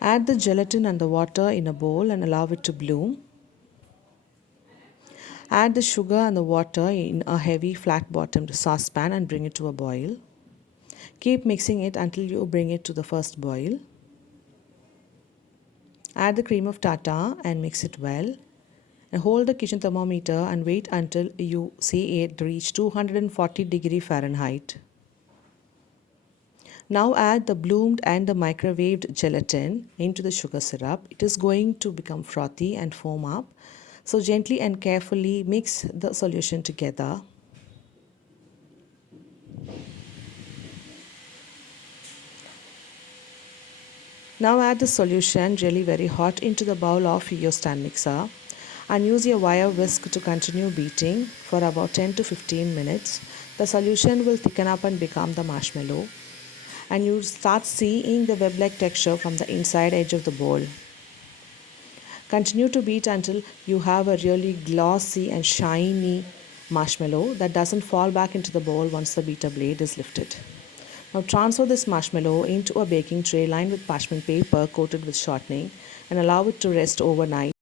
Add the gelatin and the water in a bowl and allow it to bloom. Add the sugar and the water in a heavy flat-bottomed saucepan and bring it to a boil. Keep mixing it until you bring it to the first boil. Add the cream of tartar and mix it well. And hold the kitchen thermometer and wait until you see it reach 240 degree Fahrenheit. Now add the bloomed and the microwaved gelatin into the sugar syrup. It is going to become frothy and foam up. So gently and carefully mix the solution together. Now add the solution really very hot into the bowl of your stand mixer and use your wire whisk to continue beating for about 10 to 15 minutes. The solution will thicken up and become the marshmallow, and you start seeing the web-like texture from the inside edge of the bowl. Continue to beat until you have a really glossy and shiny marshmallow that doesn't fall back into the bowl once the beater blade is lifted. Now transfer this marshmallow into a baking tray lined with parchment paper coated with shortening and allow it to rest overnight.